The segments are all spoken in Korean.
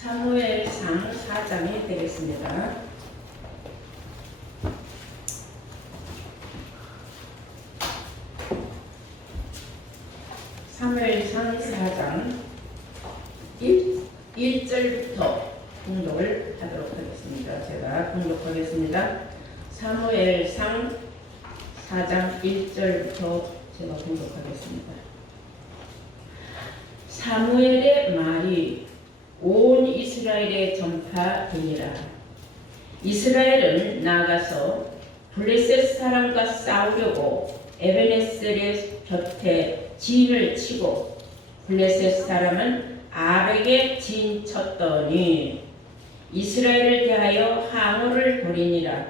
사무엘상 4장이 되겠습니다. 사무엘상 4장 1절부터 공독을 하도록 하겠습니다. 제가 공독하겠습니다. 사무엘상 4장 1절부터 제가 공독하겠습니다. 사무엘의 말이 온 이스라엘에 전파되니라. 이스라엘은 나가서 블레셋 사람과 싸우려고 에베네셀의 곁에 진을 치고 블레셋 사람은 아벡에 진 쳤더니 이스라엘을 대하여 항우를 벌이니라.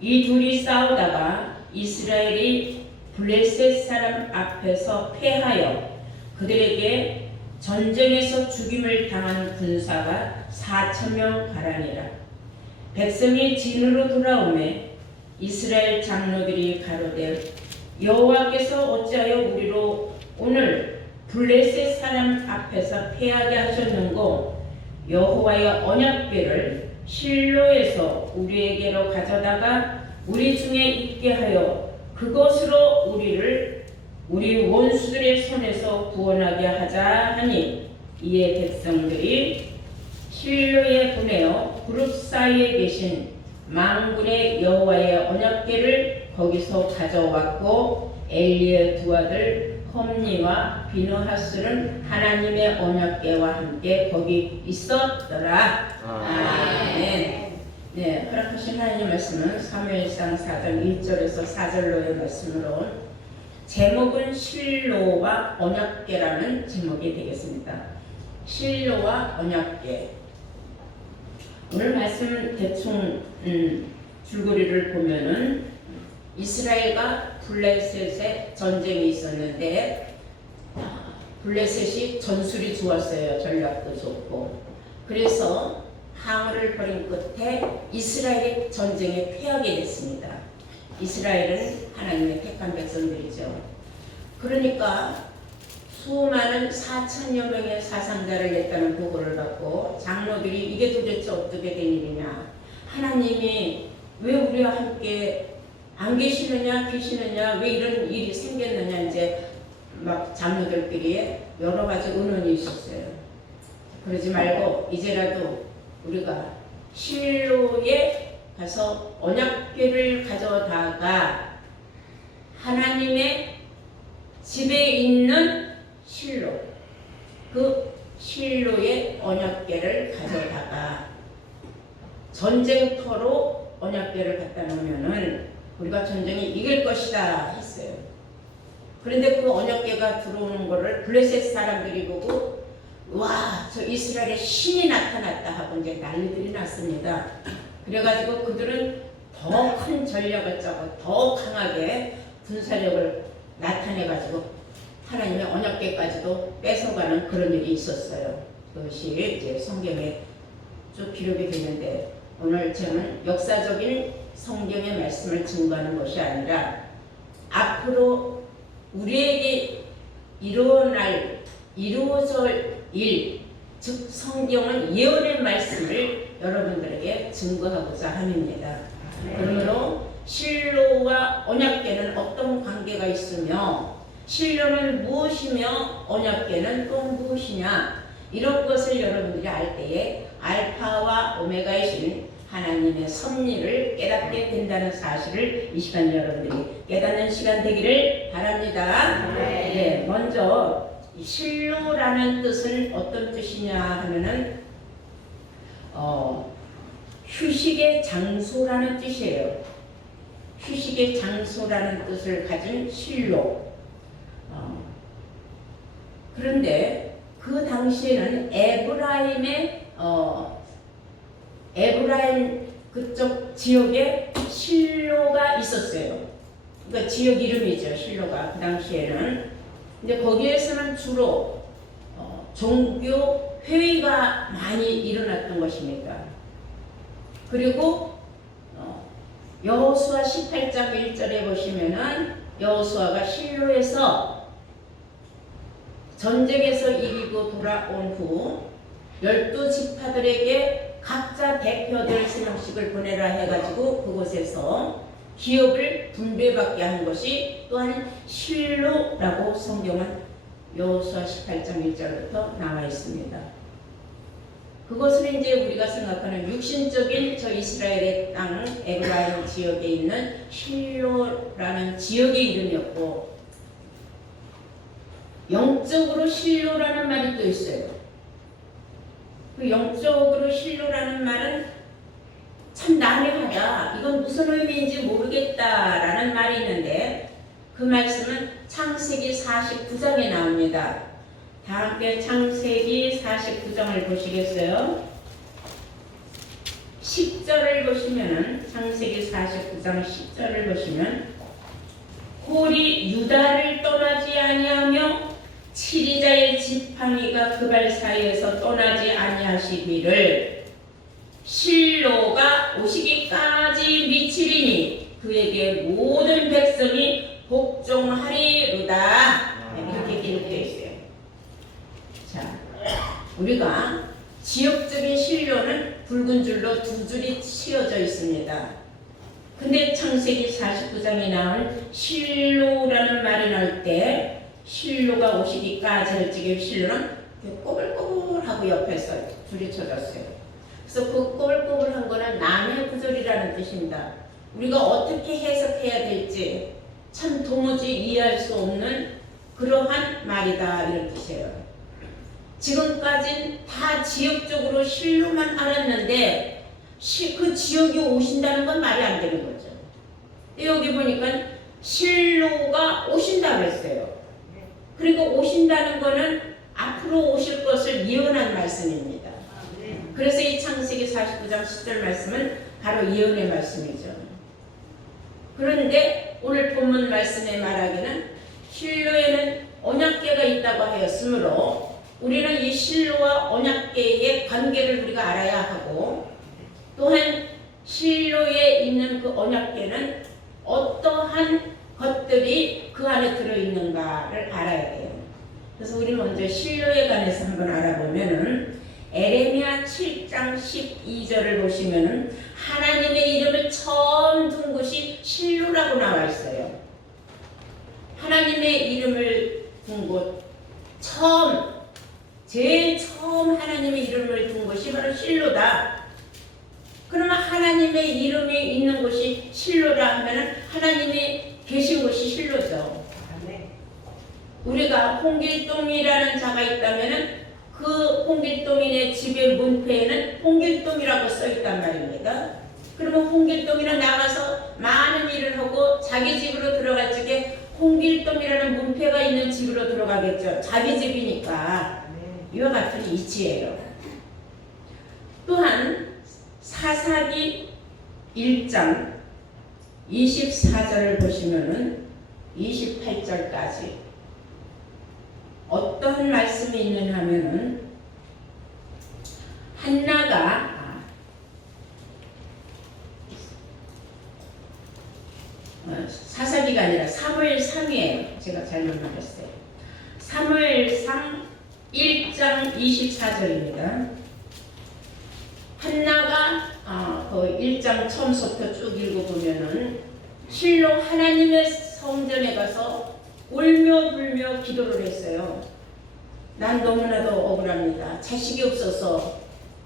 이 둘이 싸우다가 이스라엘이 블레셋 사람 앞에서 패하여 그들에게 전쟁에서 죽임을 당한 군사가 4,000명 가라니라. 백성이 진으로 돌아오매 이스라엘 장로들이 가로되 여호와께서 어찌하여 우리로 오늘 블레셋 사람 앞에서 패하게 하셨는고 여호와의 언약궤를 실로에서 우리에게로 가져다가 우리 중에 있게 하여 그것으로 우리 원수들의 손에서 구원하게 하자 하니 이에 백성들이 실로에 보내어 그룹 사이에 계신 만군의 여호와의 언약궤를 거기서 가져왔고 엘리의 두 아들 홈니와 비느하스는 하나님의 언약궤와 함께 거기 있었더라. 아멘. 네, 허락하신 하나님 말씀은 사무엘상 4장 1절에서 4절로의 말씀으로 제목은 실로와 언약궤라는 제목이 되겠습니다. 실로와 언약궤. 오늘 말씀 대충 줄거리를 보면은 이스라엘과 블레셋의 전쟁이 있었는데 블레셋이 전술이 좋았어요. 전략도 좋고. 그래서 항우를 벌인 끝에 이스라엘이 전쟁에 패하게 됐습니다. 이스라엘은 하나님의 택한 백성들이죠. 그러니까 수많은 4,000여 명의 사상자를 냈다는 보고를 받고 장로들이 이게 도대체 어떻게 된 일이냐, 하나님이 왜 우리와 함께 안 계시느냐 계시느냐, 왜 이런 일이 생겼느냐, 이제 막 장로들끼리 여러 가지 의논이 있었어요. 그러지 말고 이제라도 우리가 실로에 가서 언약궤를 가져다가 하나님의 집에 있는 실로, 그 실로의 언약궤를 가져다가 전쟁터로 언약궤를 갖다 놓으면은 우리가 전쟁이 이길 것이다 했어요. 그런데 그 언약궤가 들어오는 거를 블레셋 사람들이 보고 와, 저 이스라엘의 신이 나타났다 하고 이제 난리들이 났습니다. 그래가지고 그들은 더 큰 전략을 짜고 더 강하게 군사력을 나타내가지고 하나님의 언약궤까지도 뺏어가는 그런 일이 있었어요. 그것이 이제 성경에 쭉 기록이 되는데 오늘 저는 역사적인 성경의 말씀을 증거하는 것이 아니라 앞으로 우리에게 이루어질 일, 즉 성경은 예언의 말씀을 여러분들에게 증거하고자 함입니다. 그러므로 실로와 언약궤는 어떤 관계가 있으며 실로는 무엇이며 언약궤는 또 무엇이냐, 이런 것을 여러분들이 알 때에 알파와 오메가이신 하나님의 섭리를 깨닫게 된다는 사실을 이 시간 여러분들이 깨닫는 시간 되기를 바랍니다. 네, 먼저 실로라는 뜻은 어떤 뜻이냐 하면은 휴식의 장소라는 뜻이에요. 휴식의 장소라는 뜻을 가진 실로. 그런데 그 당시에는 에브라임 그쪽 지역에 실로가 있었어요. 그러니까 지역 이름이죠, 실로가 그 당시에는. 근데 거기에서는 주로 종교 회의가 많이 일어났던 것입니다. 그리고 여호수아 18장 1절에 보시면은 여호수아가 실로에서 전쟁에서 이기고 돌아온 후 12지파들에게 각자 대표들 3명씩을 보내라 해가지고 그곳에서 기업을 분배받게 한 것이 또한 실로라고 성경은 여호수아 18장 1절부터 나와 있습니다. 그것은 이제 우리가 생각하는 육신적인 저 이스라엘의 땅 에브라임 지역에 있는 실로라는 지역의 이름이었고, 영적으로 실로라는 말이 또 있어요. 그 영적으로 실로라는 말은 참 난해하다, 이건 무슨 의미인지 모르겠다라는 말이 있는데, 그 말씀은 창세기 49장에 나옵니다. 다 함께 창세기 49장을 보시겠어요? 10절을 보시면은, 창세기 49장 10절을 보시면, 홀이 유다를 떠나지 아니하며 치리자의 지팡이가 그 발 사이에서 떠나지 아니하시기를 실로가 오시기까지 미치리니 그에게 모든 백성이 복종하리로다. 이렇게 기록되어 있어요. 자, 우리가 지역적인 실로는 붉은 줄로 2줄이 치어져 있습니다. 근데 창세기 49장에 나온 실로라는 말이 나올 때 실로가 오시기까지 할 적에 실로는 꼬불꼬불하고 옆에서 줄이 쳐졌어요. 그래서 그 꼬불꼬불한 거는 남의 구절이라는 뜻입니다. 우리가 어떻게 해석해야 될지 참 도무지 이해할 수 없는 그러한 말이다, 이런 뜻이에요. 지금까진 다 지역적으로 실로만 알았는데 그 지역에 오신다는 건 말이 안 되는 거죠. 여기 보니까 실로가 오신다고 했어요. 그리고 오신다는 거는 앞으로 오실 것을 예언한 말씀입니다. 그래서 이 창세기 49장 10절 말씀은 바로 예언의 말씀이죠. 그런데 오늘 본문 말씀에 말하기는 실로에는 언약궤가 있다고 하였으므로 우리는 이 실로와 언약궤의 관계를 우리가 알아야 하고, 또한 실로에 있는 그 언약궤는 어떠한 것들이 그 안에 들어있는가를 알아야 돼요. 그래서 우리 먼저 실로에 관해서 한번 알아보면은 에레미야 7장 12절을 보시면은 하나님의 이름을 처음 둔 곳이 실로라고 나와 있어요. 하나님의 이름을 둔 곳, 제일 처음 하나님의 이름을 둔 곳이 바로 실로다. 그러면 하나님의 이름이 있는 곳이 실로라 하면은 하나님이 계신 곳이 실로죠. 우리가 홍길동이라는 자가 있다면은 그 홍길동인의 집의 문패에는 홍길동이라고 써 있단 말입니다. 그러면 홍길동이는 나가서 많은 일을 하고 자기 집으로 들어갈 적에 홍길동이라는 문패가 있는 집으로 들어가겠죠. 자기 집이니까. 이와 같은 이치예요. 또한 사사기 1장 24절을 보시면은 28절까지 어떤 말씀이 있느냐 하면은 한나가 사사기가 아니라 사무엘상이에요. 제가 잘못 말했어요. 사무엘상 1장 24절입니다. 한나가 그 1장 처음부터 쭉 읽어보면은 실로 하나님의 성전에 가서 울며 불며 기도를 했어요. 난 너무나도 억울합니다. 자식이 없어서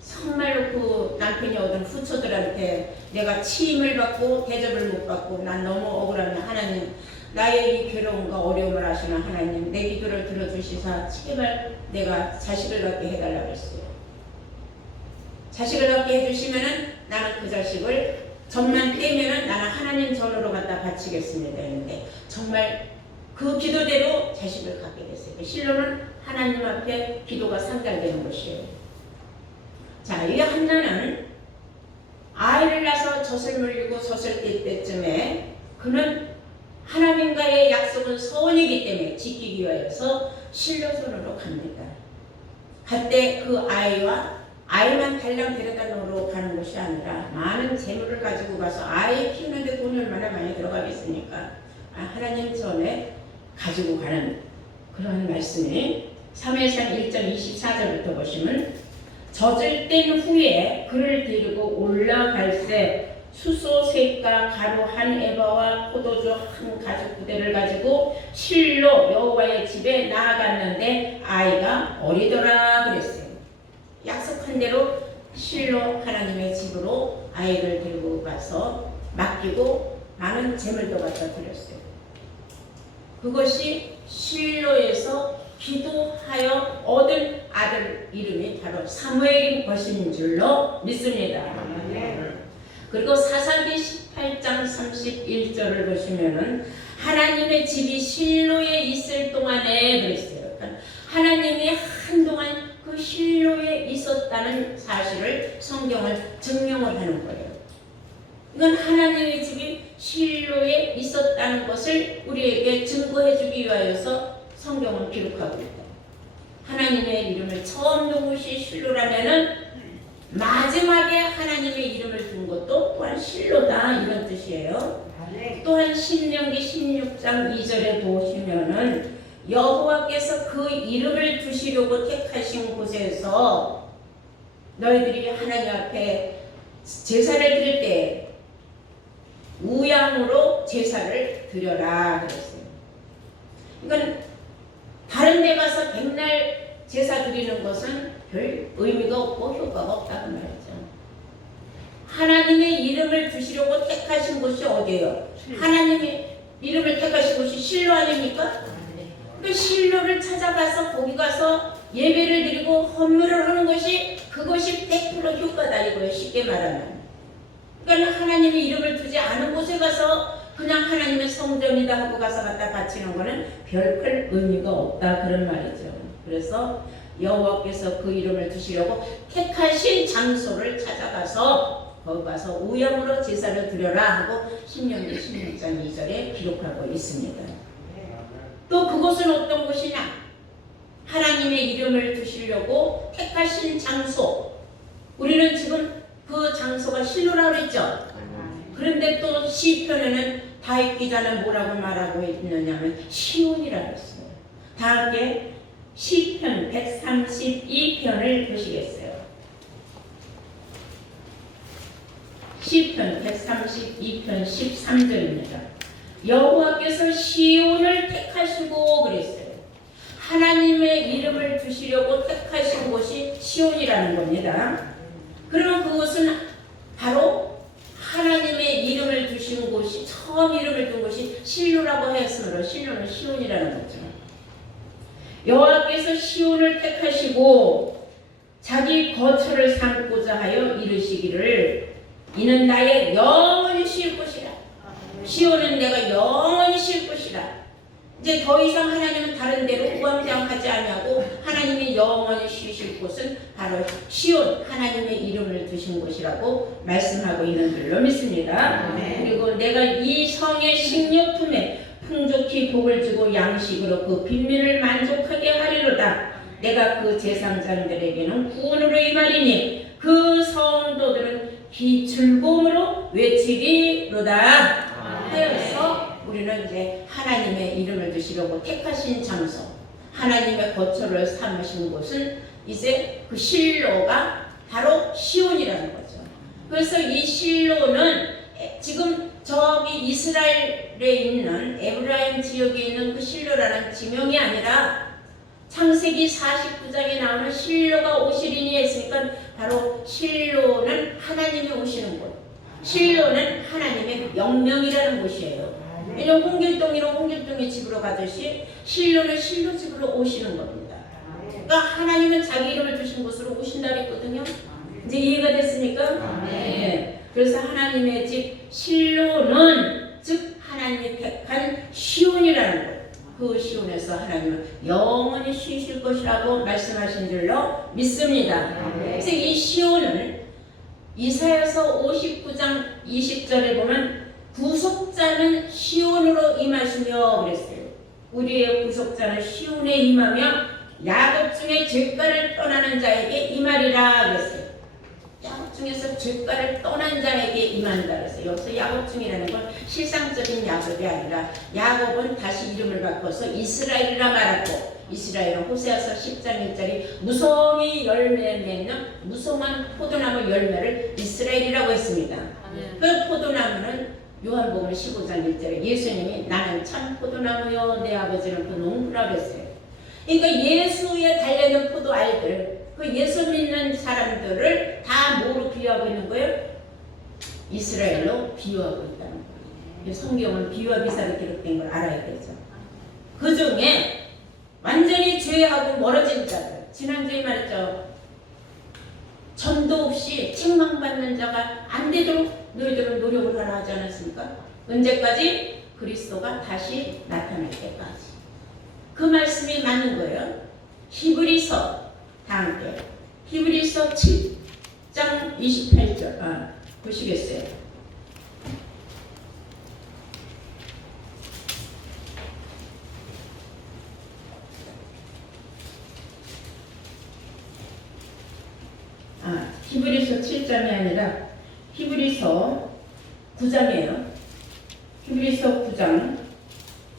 정말로 그 남편이 얻은 후처들한테 내가 치임을 받고 대접을 못 받고 난 너무 억울합니다. 하나님, 나의 이 괴로움과 어려움을 아시는 하나님, 내 기도를 들어주시사 제발 내가 자식을 갖게 해달라고 했어요. 자식을 갖게 해주시면은 나는 그 자식을 전만 떼면은 나는 하나님 전으로 갖다 바치겠습니다 했는데 정말 그 기도대로 자식을 갖게 됐어요. 실로는 하나님 앞에 기도가 상달되는 것이에요. 자, 이 한나는 아이를 낳아서 젖을 물리고 젖을 뗄 때쯤에 그는 하나님과의 약속은 서원이기 때문에 지키기 위해서 실로 손으로 갑니다. 갈 때 그 아이만 달랑 데려다 놓으러 가는 것이 아니라 많은 재물을 가지고 가서 아이 키우는데 돈이 얼마나 많이 들어가겠습니까? 하나님 전에 가지고 가는 그런 말씀이 사무엘상 1장 24절부터 보시면 젖을 뗀 후에 그를 데리고 올라갈새 수소셋과 가루 한 에바와 포도주 한 가죽 부대를 가지고 실로 여호와의 집에 나아갔는데 아이가 어리더라 그랬어요. 약속한 대로 실로 하나님의 집으로 아이를 데리고 가서 맡기고 많은 재물도 갖다 드렸어요. 그것이 실로에서 기도하여 얻은 아들 이름이 바로 사무엘인 것인 줄로 믿습니다. 그리고 사사기 18장 31절을 보시면은 하나님의 집이 실로에 있을 동안에 그랬어요. 그러니까 하나님이 한동안 그 실로에 있었다는 사실을 성경을 증명을 하는 거예요. 이건 하나님의 집이 실로에 있었다는 것을 우리에게 증거해 주기 위하여서 성경을 기록하고 있다. 하나님의 이름을 처음 둔 곳이 실로라면은 마지막에 하나님의 이름을 둔 것도 또한 실로다 이런 뜻이에요. 또한 신명기 16장 2절에 보시면은 여호와께서 그 이름을 두시려고 택하신 곳에서 너희들이 하나님 앞에 제사를 드릴 때 우양으로 제사를 드려라 그랬어요. 그러니까 다른 데 가서 백날 제사 드리는 것은 별 의미가 없고 효과가 없다고 말이죠. 하나님의 이름을 두시려고 택하신 곳이 어디예요? 하나님의 이름을 택하신 곳이 실로 아닙니까? 그 실로를 찾아가서 거기 가서 예배를 드리고 헌물을 하는 것이 그것이 100% 효과다 이거예요. 쉽게 말하면. 그러니까 하나님의 이름을 두지 않은 곳에 가서 그냥 하나님의 성전이다 하고 가서 갖다 바치는 거는 별별 의미가 없다 그런 말이죠. 그래서 여호와께서 그 이름을 두시려고 택하신 장소를 찾아가서 거기 가서 우양으로 제사를 드려라 하고 신명기 16장 2절에 기록하고 있습니다. 또 그곳은 어떤 곳이냐? 하나님의 이름을 두시려고 택하신 장소. 우리는 지금 그 장소가 실로라고 그랬죠. 그런데 또 시편에는 다윗 기자는 뭐라고 말하고 있느냐면 시온이라고 했어요. 다 함께 시편 132편을 보시겠어요. 시편 132편 13절입니다. 여호와께서 시온을 택하시고 그랬어요. 하나님의 이름을 두시려고 택하신 곳이 시온이라는 겁니다. 그러면 그것은 바로 하나님의 이름을 두신 곳이 처음 이름을 둔 곳이 실로라고 했으므로 실로는 시온이라는 거죠. 여호와께서 시온을 택하시고 자기 거처를 삼고자 하여 이르시기를 이는 나의 영원히 쉴 곳이라. 시온은 내가 영원히 쉴 곳이라. 이제 더 이상 하나님은 다른 데로 우왕좌왕하지 아니하고 하나님이 영원히 쉬실 곳은 바로 시온 하나님의 이름을 두신 곳이라고 말씀하고 있는 줄로 믿습니다. 그리고 내가 이 성의 식료품에 풍족히 복을 주고 양식으로 그 빈민을 만족하게 하리로다. 내가 그 제사장들에게는 구원으로 임하리니 그 성도들은 즐거움으로 외치리로다 하여서 우리는 이제 하나님의 이름을 두시려고 택하신 장소, 하나님의 거처를 삼으신 곳은 이제 그 실로가 바로 시온이라는 거죠. 그래서 이 실로는 지금 저기 이스라엘에 있는 에브라임 지역에 있는 그 실로라는 지명이 아니라 창세기 49장에 나오는 실로가 오시리니 했으니까 바로 실로는 하나님이 오시는 곳, 실로는 하나님의 명령이라는 곳이에요. 왜냐하면 홍길동이는 홍길동의 집으로 가듯이 실로는 실로 집으로 오시는 겁니다. 그러니까 하나님은 자기 이름을 두신 곳으로 오신다 그랬거든요. 이제 이해가 됐습니까? 네. 그래서 하나님의 집 실로는 즉 하나님이 택한 시온이라는 곳. 그 시온에서 하나님은 영원히 쉬실 것이라고 말씀하신 줄로 믿습니다. 그래서 이 시온은 이사야서 59장 20절에 보면 구속자는 시온으로 임하시며 그랬어요. 우리의 구속자는 시온에 임하며 야곱 중에 죄가를 떠나는 자에게 임하리라 그랬어요. 야곱 중에서 죄가를 떠난 자에게 임한다 그랬어요. 여기서 야곱 중이라는 건 실상적인 야곱이 아니라 야곱은 다시 이름을 바꿔서 이스라엘이라 말하고 이스라엘은 호세아서 10장 1절이 무성히 열매 맺는 무성한 포도나무 열매를 이스라엘이라고 했습니다. 그 포도나무는 요한복음 15장 1절에 예수님이 나는 참 포도나무요 내 아버지는 그 농부라고 했어요. 그러니까 예수에 달려있는 포도알들, 그 예수 믿는 사람들을 다 뭐로 비유하고 있는 거예요? 이스라엘로 비유하고 있다는 거예요. 성경은 비유와 비사로 기록된 걸 알아야 되죠. 그 중에 완전히 죄하고 멀어진 자들, 지난주에 말했죠. 전도 없이 책망받는 자가 안 되도록 너희들은 노력을 하라 하지 않았습니까? 언제까지? 그리스도가 다시 나타날 때까지. 그 말씀이 맞는 거예요. 히브리서 다 함께 히브리서 7장 28절 보시겠어요? 히브리서 7장이 아니라 히브리서 9장이에요. 히브리서 9장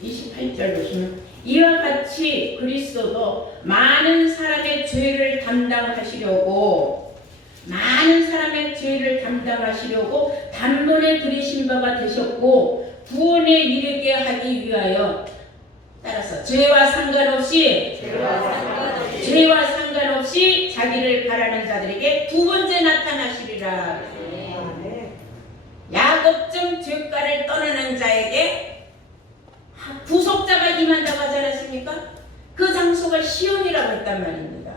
28절 보시면 이와 같이 그리스도도 많은 사람의 죄를 담당하시려고 단번에 들이신 바가 되셨고 구원에 이르게 하기 위하여 따라서 죄와 상관없이 자기를 바라는 자들에게 두 번째 나타나시리라. 야곱쯤 죄가를 떠나는 자에게 구속자가 임한다고 하지 않았습니까? 그 장소가 시온이라고 했단 말입니다.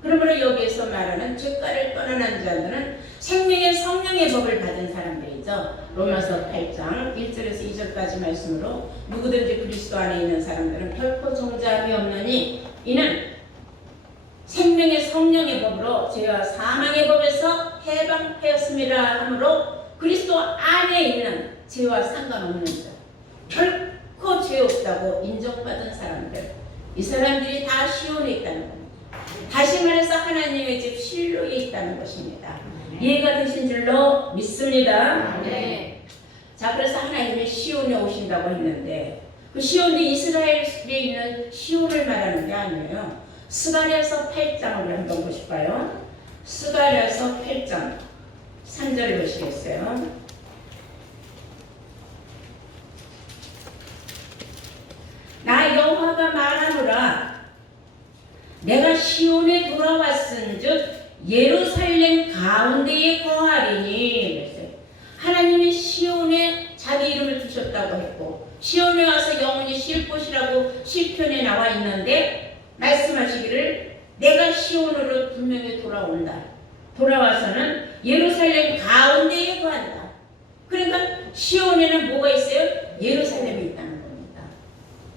그러므로 여기에서 말하는 죄가를 떠나는 자들은 생명의 성령의 법을 받은 사람들이죠. 로마서 8장 1절에서 2절까지 말씀으로 누구든지 그리스도 안에 있는 사람들은 결코 정죄함이 없느니 이는 생명의 성령의 법으로 죄와 사망의 법에서 해방하였음이라 하므로 그리스도 안에 있는 죄와 상관없는 자, 결코 죄 없다고 인정받은 사람들, 이 사람들이 다 시온에 있다는 겁니다. 다시 말해서 하나님의 집 실로에 있다는 것입니다. 이해가 되신 줄로 믿습니다. 네. 자, 그래서 하나님이 시온에 오신다고 했는데 그 시온이 이스라엘에 있는 시온을 말하는 게 아니에요. 스가랴서 8장을 한번 보실까요? 스가랴서 8장 3절을 보시겠어요? 나 여호와가 말하노라 내가 시온에 돌아왔은즉 예루살렘 가운데에 거하리니. 하나님이 시온에 자기 이름을 두셨다고 했고 시온에 와서 영원히 쉴 곳이라고 시편에 나와 있는데 말씀하시기를 내가 시온으로 분명히 돌아온다. 돌아와서는 예루살렘 가운데에 거한다. 그러니까 시온에는 뭐가 있어요? 예루살렘이 있다는 겁니다.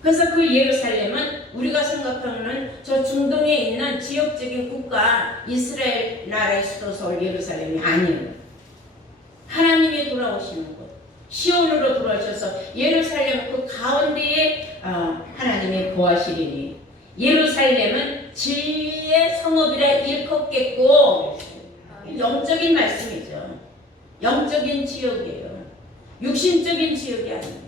그래서 그 예루살렘은 우리가 생각하는 저 중동에 있는 지역적인 국가 이스라엘 나라의 수도 서울 예루살렘이 아니에요. 하나님이 돌아오시는 곳 시온으로 돌아오셔서 예루살렘 그 가운데에 하나님이 거하시리니 예루살렘은 진리의 성읍이라 일컫겠고 영적인 말씀이죠. 영적인 지역이에요. 육신적인 지역이 아니에요.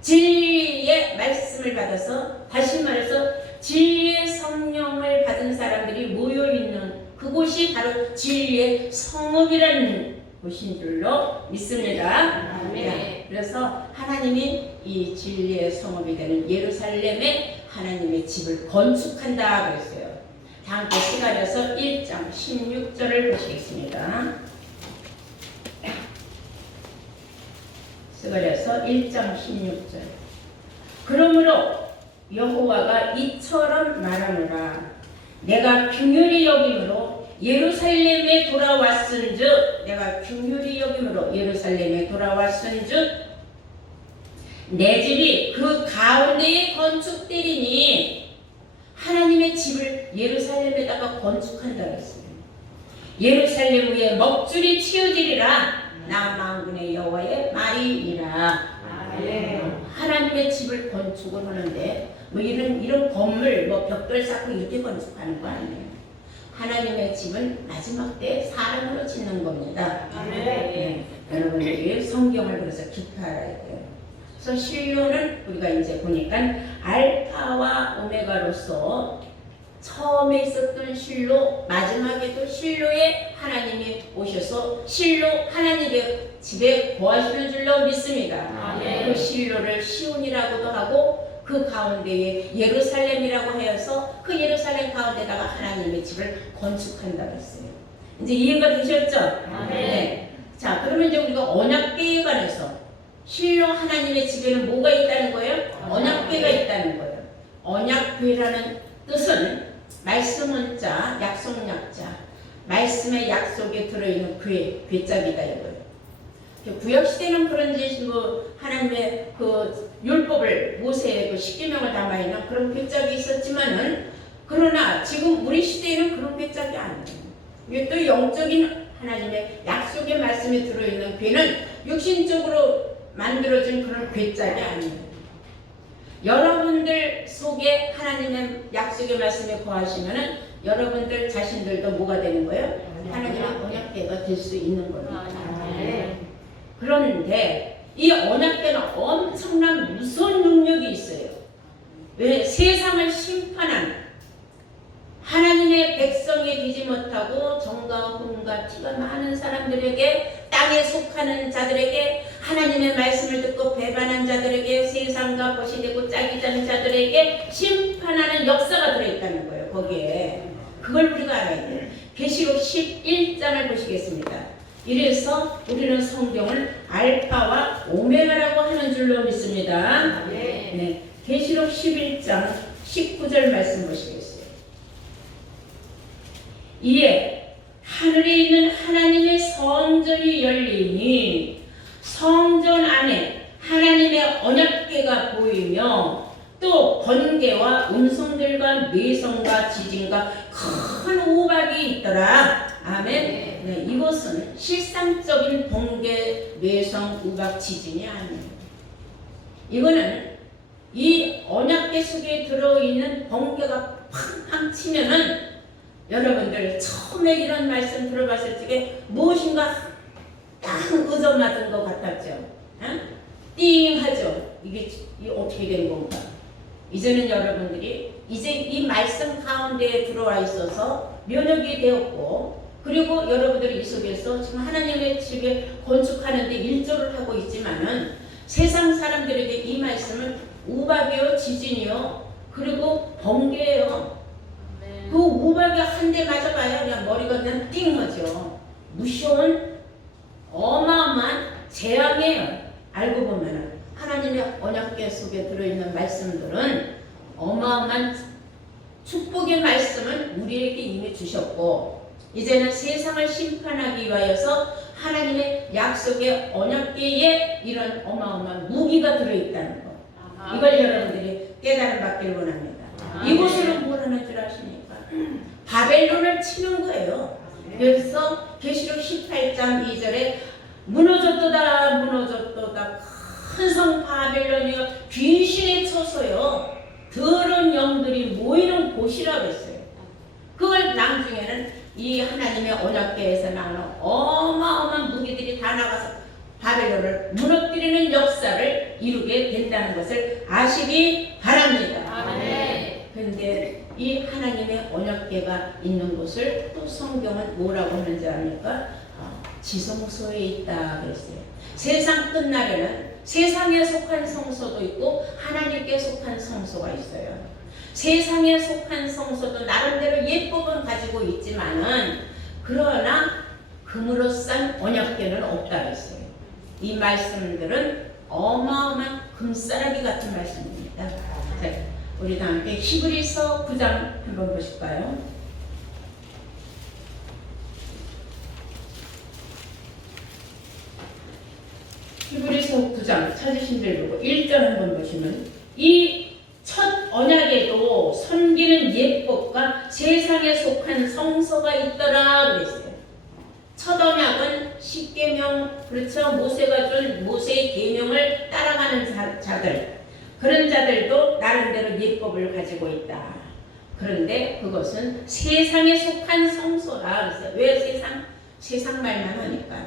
진리의 말씀을 받아서 다시 말해서 진리의 성령을 받은 사람들이 모여있는 그곳이 바로 진리의 성읍이라는 곳인 줄로 믿습니다. 네. 그래서 하나님이 이 진리의 성읍이 되는 예루살렘에 하나님의 집을 건축한다 그랬어요. 다 함께 스가랴서 1장 16절을 보시겠습니다. 스가랴서 1장 16절. 그러므로 여호와가 이처럼 말하노라 내가 긍휼히 여김으로 예루살렘에 돌아왔은즉 내 집이 그 가운데에 건축되리니 하나님의 집을 예루살렘에다가 건축한다 그랬어요. 예루살렘 위에 먹줄이 치어지리라 나 만군의 여호와의 말이니라. 하나님의 집을 건축을 하는데 뭐 이런 건물 뭐 벽돌 쌓고 이렇게 건축하는 거 아니에요. 하나님의 집은 마지막 때 사람으로 짓는 겁니다. 네. 여러분들이 성경을 그래서 깊이 알아야 돼요. 그래서 실로는 우리가 이제 보니까 알파와 오메가로서 처음에 있었던 실로, 마지막에도 실로에 하나님이 오셔서 실로 하나님의 집에 거하시는 줄로 믿습니다. 그 실로를 시온이라고도 하고 그 가운데에 예루살렘이라고 하여서 그 예루살렘 가운데다가 하나님의 집을 건축한다고 했어요. 이제 이해가 되셨죠? 네. 자, 그러면 이제 우리가 언약궤에 관해서 실로 하나님의 집에는 뭐가 있다는 거예요? 언약궤가 있다는 거예요. 언약궤라는 뜻은 말씀 원자, 약속 약자, 말씀의 약속에 들어있는 괴짝이다 이거예요. 구약 시대는 그런지 뭐 하나님의 그 율법을 모세의 그 십계명을 담아 있는 그런 괴짝이 있었지만은 그러나 지금 우리 시대에는 그런 괴짝이 아니에요. 이게 또 영적인 하나님의 약속의 말씀에 들어있는 괴는 육신적으로 만들어진 그런 괴짝이 아니에요. 여러분들 속에 하나님의 약속의 말씀에 거하시면은 여러분들 자신들도 뭐가 되는 거예요? 하나님의 언약궤가 될 수 있는 겁니다. 그런데 이 언약궤는 엄청난 무서운 능력이 있어요. 왜? 세상을 심판한 하나님의 백성이 되지 못하고 정과 혼과 티가 많은 사람들에게, 땅에 속하는 자들에게, 하나님의 말씀을 듣고 배반한 자들에게, 세상과 벗이 되고 짝이 자는 자들에게 심판하는 역사가 들어있다는 거예요. 거기에 그걸 우리가 알아야 돼요. 계시록 11장을 보시겠습니다. 이래서 우리는 성경을 알파와 오메가라고 하는 줄로 믿습니다. 네, 계시록 11장 19절 말씀 보시겠어요. 이에 하늘에 있는 하나님의 성전이 열리니 성전 안에 하나님의 언약궤가 보이며 또 번개와 음성들과 뇌성과 지진과 큰 우박이 있더라. 아멘. 네, 이것은 실상적인 번개, 뇌성, 우박, 지진이 아니에요. 이거는 이 언약궤 속에 들어있는 번개가 팡팡 치면은 여러분들 처음에 이런 말씀 들어봤을 적에 무엇인가 딱 얻어맞은 것 같았죠. 어? 띵 하죠. 이게 어떻게 된 건가. 이제는 여러분들이 이제 이 말씀 가운데에 들어와 있어서 면역이 되었고, 그리고 여러분들이 이 속에서 지금 하나님의 집에 건축하는데 일조를 하고 있지만은 세상 사람들에게 이 말씀은 우박이요, 지진이요, 그리고 번개예요. 그 우박이 한 대 맞아봐야 그냥 머리가 그냥 띵 하죠. 무서운 어마어마한 재앙이에요. 알고 보면은 하나님의 언약궤 속에 들어있는 말씀들은 어마어마한 축복의 말씀을 우리에게 이미 주셨고, 이제는 세상을 심판하기 위하여서 하나님의 약속의 언약궤에 이런 어마어마한 무기가 들어있다는 것, 이걸 여러분들이 깨달음 받기를 원합니다. 이곳으로 뭘 하는 줄 아십니까? 바벨론을 치는 거예요. 그래서 계시록 18장 2절에 무너졌도다 무너졌도다 큰 성 바벨론이여 귀신의 처소요 더러운 영들이 모이는 곳이라고 했어요. 그걸 나중에는 이 하나님의 언약궤에서 나오는 어마어마한 무기들이 다 나가서 바벨론을 무너뜨리는 역사를 이루게 된다는 것을 아시기 바랍니다. 그런데 이 하나님의 언약궤가 있는 곳을 또 성경은 뭐라고 하는지 압니까? 지성소에 있다 그랬어요. 세상 끝날에는 세상에 속한 성소도 있고 하나님께 속한 성소가 있어요. 세상에 속한 성소도 나름대로 예법은 가지고 있지만은 그러나 금으로 싼 언약궤는 없다 그랬어요. 이 말씀들은 어마어마한 금싸라기 같은 말씀입니다. 자, 우리 다 함께 히브리서 9장 한번 보실까요? 히브리서 9장 찾으신 줄 보고 1절 한번 보시면 이 첫 언약에도 섬기는 예법과 세상에 속한 성소가 있더라 그랬어요. 첫 언약은 십계명, 그렇죠? 모세가 준 모세의 계명을 따라가는 자들, 그런 자들도 나름대로 예법을 가지고 있다. 그런데 그것은 세상에 속한 성소라 그랬어요. 왜 세상 말만 하니까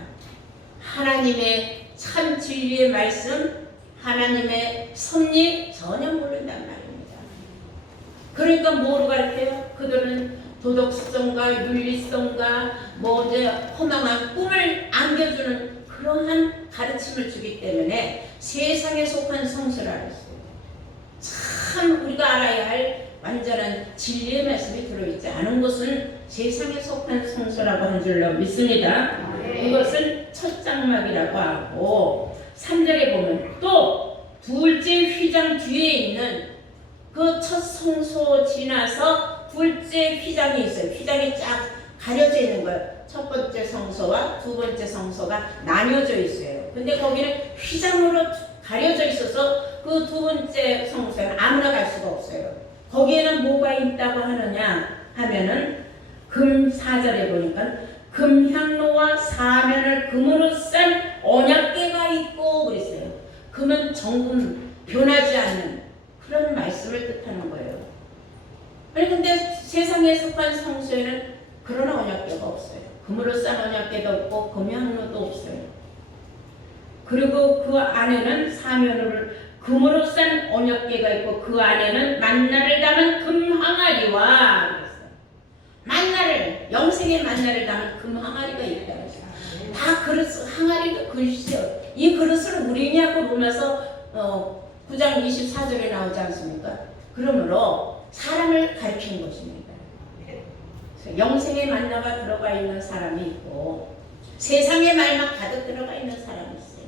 하나님의 참 진리의 말씀, 하나님의 섭리 전혀 모른단 말입니다. 그러니까 뭐로 가르쳐요? 그들은 도덕성과 윤리성과 뭐 이제 허망한 꿈을 안겨주는 그러한 가르침을 주기 때문에 세상에 속한 성서라 그랬어요. 참 우리가 알아야 할 완전한 진리의 말씀이 들어있지 않은 것은 세상에 속한 성서라고 한 줄로 믿습니다. 이것은 첫 장막이라고 하고 3절에 보면 또 둘째 휘장 뒤에 있는 그 첫 성소 지나서 둘째 휘장이 있어요. 휘장이 쫙 가려져 있는 거예요. 첫 번째 성소와 두 번째 성소가 나뉘어져 있어요. 근데 거기는 휘장으로 가려져 있어서 그 두 번째 성소에는 아무나 갈 수가 없어요. 거기에는 뭐가 있다고 하느냐 하면은 금 4절에 보니까 금향로와 사면을 금으로 싼 언약궤가 있고 그랬어요. 금은 정금 변하지 않는 그런 말씀을 뜻하는 거예요. 아니 근데 세상에 속한 성소에는 그런 언약궤가 없어요. 금으로 싼 언약궤도 없고 금향로도 없어요. 그리고 그 안에는 사면을 금으로 싼 언약궤가 있고 그 안에는 만나를 담은 금항아리와 만나를 영생의 만나를 담은 금항아리가 있다. 다 그릇 항아리도 그릇이죠. 이 그릇을 우리냐고 로마서 9장 24절에 나오지 않습니까? 그러므로 사람을 가리키는 것입니다. 영생의 만나가 들어가 있는 사람이 있고 세상의 말만 가득 들어가 있는 사람이 있어요.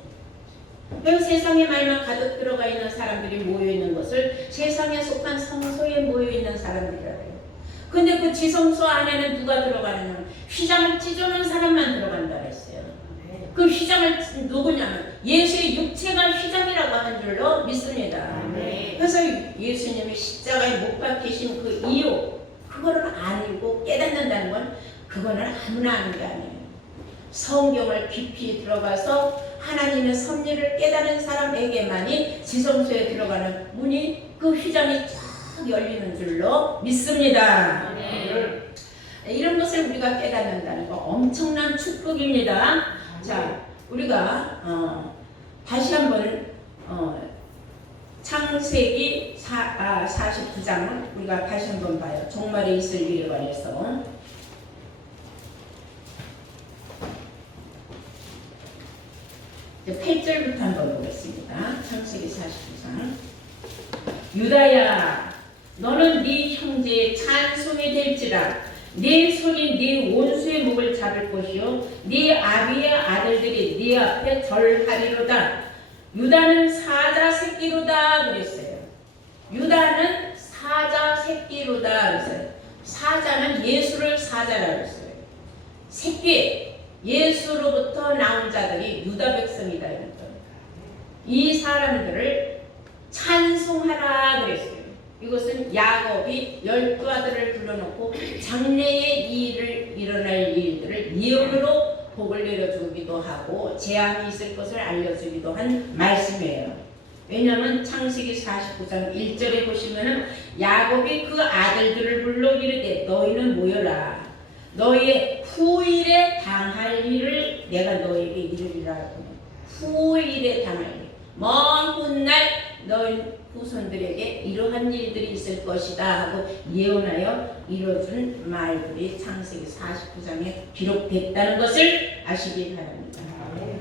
그 세상의 말만 가득 들어가 있는 사람들이 모여있는 것을 세상에 속한 성소에 모여있는 사람들이라고 해요. 근데 그 지성소 안에는 누가 들어가느냐? 휘장을 찢어놓은 사람만 들어간다 그랬어요. 그 휘장을 누구냐면 예수의 육체가 휘장이라고 한 줄로 믿습니다. 그래서 예수님이 십자가에 못 박히신 그 이유 그거를 아니고 깨닫는다는 건 그거는 아무나 아는 게 아니에요. 성경을 깊이 들어가서 하나님의 섭리를 깨달은 사람에게만이 지성소에 들어가는 문이 그 휘장이 쫙 열리는 줄로 믿습니다. 이런 것을 우리가 깨닫는다는 거 엄청난 축복입니다. 자, 우리가 다시 한번 창세기 49장을 우리가 다시 한번 봐요. 종말에 있을 일에 관해서. 이제 8절부터 한번 보겠습니다. 창세기 49장. 유다야, 너는 네 형제의 찬송이 될지라. 네 손이 네 원수의 목을 잡을 것이요 네 아비의 아들들이 네 앞에 절하리로다. 유다는 사자 새끼로다 그랬어요. 유다는 사자 새끼로다 그랬어요. 사자는 예수를 사자라 그랬어요. 새끼, 예수로부터 나온 자들이 유다 백성이다 이런 겁니다. 이 사람들을 찬송하라 그랬어요. 이것은 야곱이 12아들을 불러놓고 장래에 일어날 일들을 예언으로 복을 내려주기도 하고 재앙이 있을 것을 알려주기도 한 말씀이에요. 왜냐하면 창세기 49장 1절에 보시면은 야곱이 그 아들들을 불러 이르되 너희는 모여라. 너희의 후일에 당할 일을 내가 너희에게 이르리라. 후일에 당할 일. 먼 훗날 너희 후손들에게 이러한 일들이 있을 것이다 하고 예언하여 이뤄준 말들이 창세기 49장에 기록됐다는 것을 아시기 바랍니다.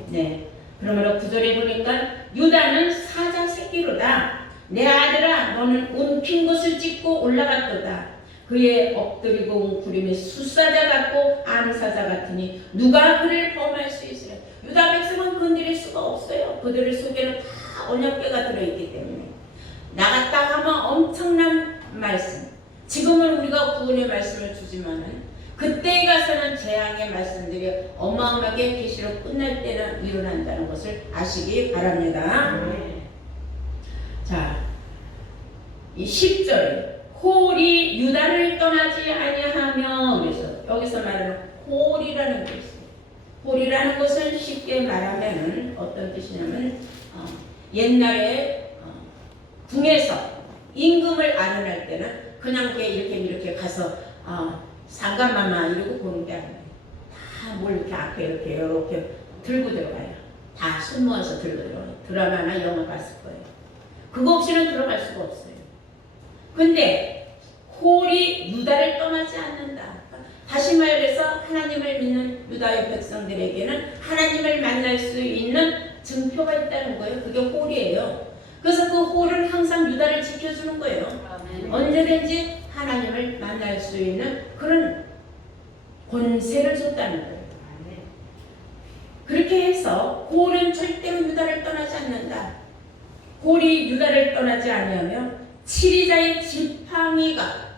네. 그러므로 9절에 보니까 유다는 사자 새끼로다. 내 아들아 너는 움킨 것을 찢고 올라갔도다. 그의 엎드리고 웅크림이 수사자 같고 암사자 같으니 누가 그를 범할 수 있으랴. 유다 백성은 건드릴 수가 없어요. 그들의 속에는 다 언약궤가 들어있기 때문에. 나갔다 하면 엄청난 말씀. 지금은 우리가 구원의 말씀을 주지만은 그때에 가서는 재앙의 말씀들이 어마어마하게 계시로 끝날 때는 일어난다는 것을 아시기 바랍니다. 자, 이 10절 홀이 유다를 떠나지 아니하며 그래서 여기서 말하는 홀이라는 게 있어요. 홀이라는 것은 쉽게 말하면 어떤 뜻이냐면 옛날에 궁에서 임금을 아련할 때는 그냥 이렇게 가서 상가마마 이러고 보는 게 아니에요. 다 뭘 이렇게 앞에 이렇게 들고 들어가요. 다 손 모아서 들고 들어가요. 드라마나 영화 봤을 거예요. 그거 없이는 들어갈 수가 없어요. 근데 홀이 유다를 떠나지 않는다. 다시 말해서 하나님을 믿는 유다의 백성들에게는 하나님을 만날 수 있는 증표가 있다는 거예요. 그게 홀이에요. 그래서 그 홀은 항상 유다를 지켜주는 거예요. 아멘. 언제든지 하나님을 만날 수 있는 그런 권세를 줬다는 거예요. 그렇게 해서 홀은 절대로 유다를 떠나지 않는다. 홀이 유다를 떠나지 아니하며 치리자의 지팡이가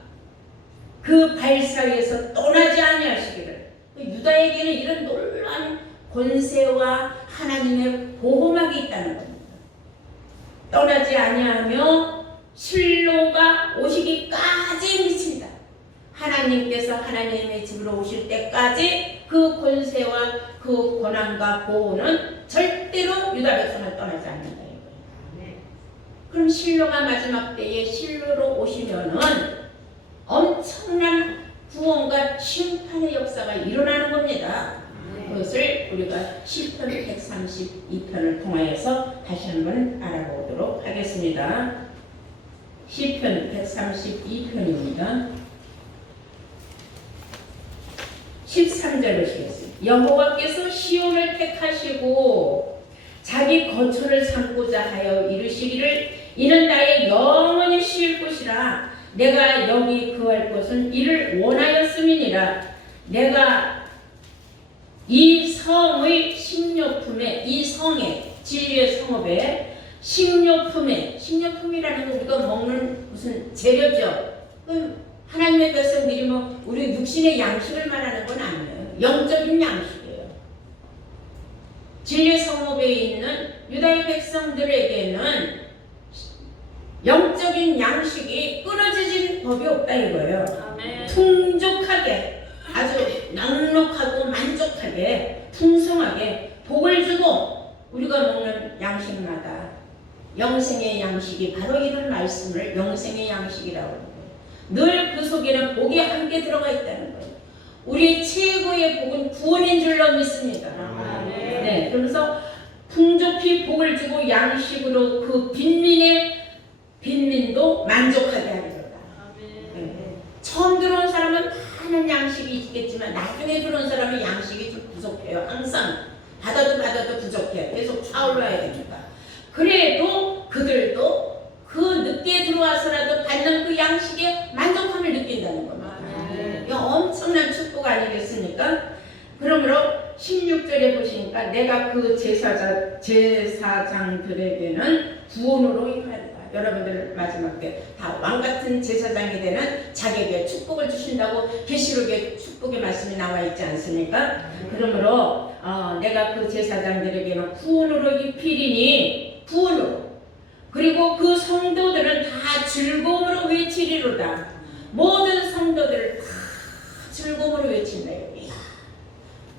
그 발 사이에서 떠나지 아니하시기를. 유다에게는 이런 놀라운 권세와 하나님의 보호막이 있다는 겁니다. 떠나지 아니하며 실로가 오시기까지 미친다. 하나님께서 하나님의 집으로 오실 때까지 그 권세와 그 권한과 보호는 절대로 유다 백성을 떠나지 않는다. 그럼 실로가 마지막 때에 실로로 오시면은 엄청난 구원과 심판의 역사가 일어나는 겁니다. 그것을 우리가 시편 132편을 통하여서 다시 한번 알아보도록 하겠습니다. 시편 132편입니다. 13절 보시겠습니다. 여호와께서 시온을 택하시고 자기 거처를 삼고자 하여 이르시기를 이는 나의 영원히 쉴 곳이라. 내가 여기 거할 곳은 이를 원하였음이니라. 내가 이 성의 식료품에, 이 성에, 진리의 성읍에 식료품이라는 건 우리가 먹는 무슨 재료죠. 하나님의 백성들이 뭐 우리 육신의 양식을 말하는 건 아니에요. 영적인 양식이에요. 진리의 성읍에 있는 유다의 백성들에게는 영적인 양식이 끊어지진 법이 없다 이거예요. 아멘. 풍족하게, 아주 넉넉하고 만족하게, 풍성하게 복을 주고 우리가 먹는 양식마다 영생의 양식이 바로 이런 말씀을 영생의 양식이라고 합니다. 늘 그 속에는 복이 함께 들어가 있다는 거예요. 우리의 최고의 복은 구원인 줄로 믿습니다. 네, 그러면서 풍족히 복을 주고 양식으로 그 빈민도 만족하게 하리로다. 네. 처음 들어온 사람은 많은 양식이 있겠지만 나중에 들어온 사람은 양식이 좀 부족해요. 항상 받아도 부족해. 계속 차올라야 됩니다. 그래도 그들도 그 늦게 들어와서라도 받는 그 양식에 만족함을 느낀다는 겁니다. 이거 엄청난 축복 아니겠습니까? 그러므로 16절에 보시니까 내가 그 제사장들에게는 구원으로 임하리라. 여러분들 마지막 때 다 왕같은 제사장이 되는 자기에게 축복을 주신다고 계시록에 축복의 말씀이 나와 있지 않습니까? 그러므로 내가 그 제사장들에게는 구원으로 입히리니 구원으로. 그리고 그 성도들은 다 즐거움으로 외치리로다. 모든 성도들을 다 즐거움으로 외친다. 이야,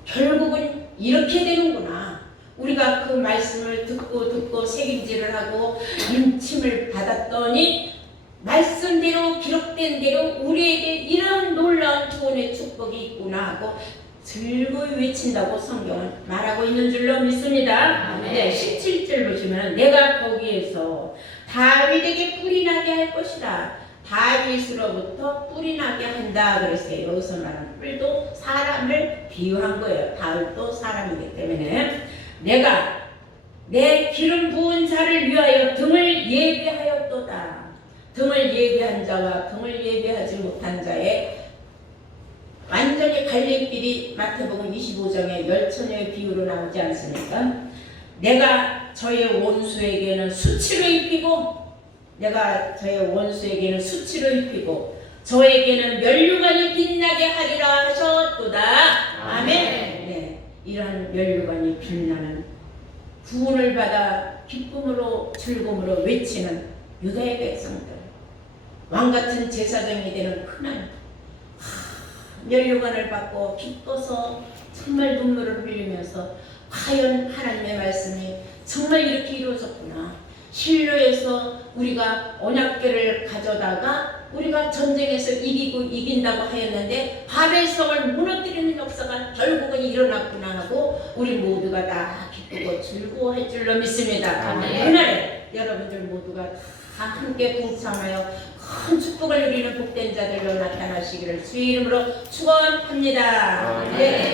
결국은 이렇게 되는구나. 우리가 그 말씀을 듣고 새김질을 하고 인침을 받았더니 말씀대로 기록된 대로 우리에게 이런 놀라운 구원의 축복이 있구나 하고 즐거이 외친다고 성경은 말하고 있는 줄로 믿습니다. 네, 17절 보시면 내가 거기에서 다윗에게 뿔이 나게 할 것이다. 다윗으로부터 뿔이 나게 한다 그랬어요. 여기서 말하는 뿔도 사람을 비유한 거예요. 다윗도 사람이기 때문에 내가 내 기름 부은 자를 위하여 등을 예비하였도다. 등을 예비한 자와 등을 예비하지 못한 자의 완전히 갈림길이 마태복음 25장에 열처녀의 비유로 나오지 않습니까? 내가 저의 원수에게는 수치로 입히고 저에게는 면류관이 빛나게 하리라 하셨도다. 아멘. 네, 이러한 면류관이 빛나는 구원을 받아 기쁨으로 즐거움으로 외치는 유다의 백성들, 왕같은 제사장이 되는 크나님, 면류관을 받고 기뻐서 정말 눈물을 흘리면서 과연 하나님의 말씀이 정말 이렇게 이루어졌구나. 실로에서 우리가 언약궤를 가져다가 우리가 전쟁에서 이긴다고 하였는데 바벨성을 무너뜨리는 역사가 결국은 일어났구나 하고 우리 모두가 다 기쁘고 즐거워할 줄로 믿습니다. 그날에 여러분들 모두가 다 함께 동참하여 큰 축복을 누리는 복된 자들로 나타나시기를 주의 이름으로 축원합니다. 아멘. 네.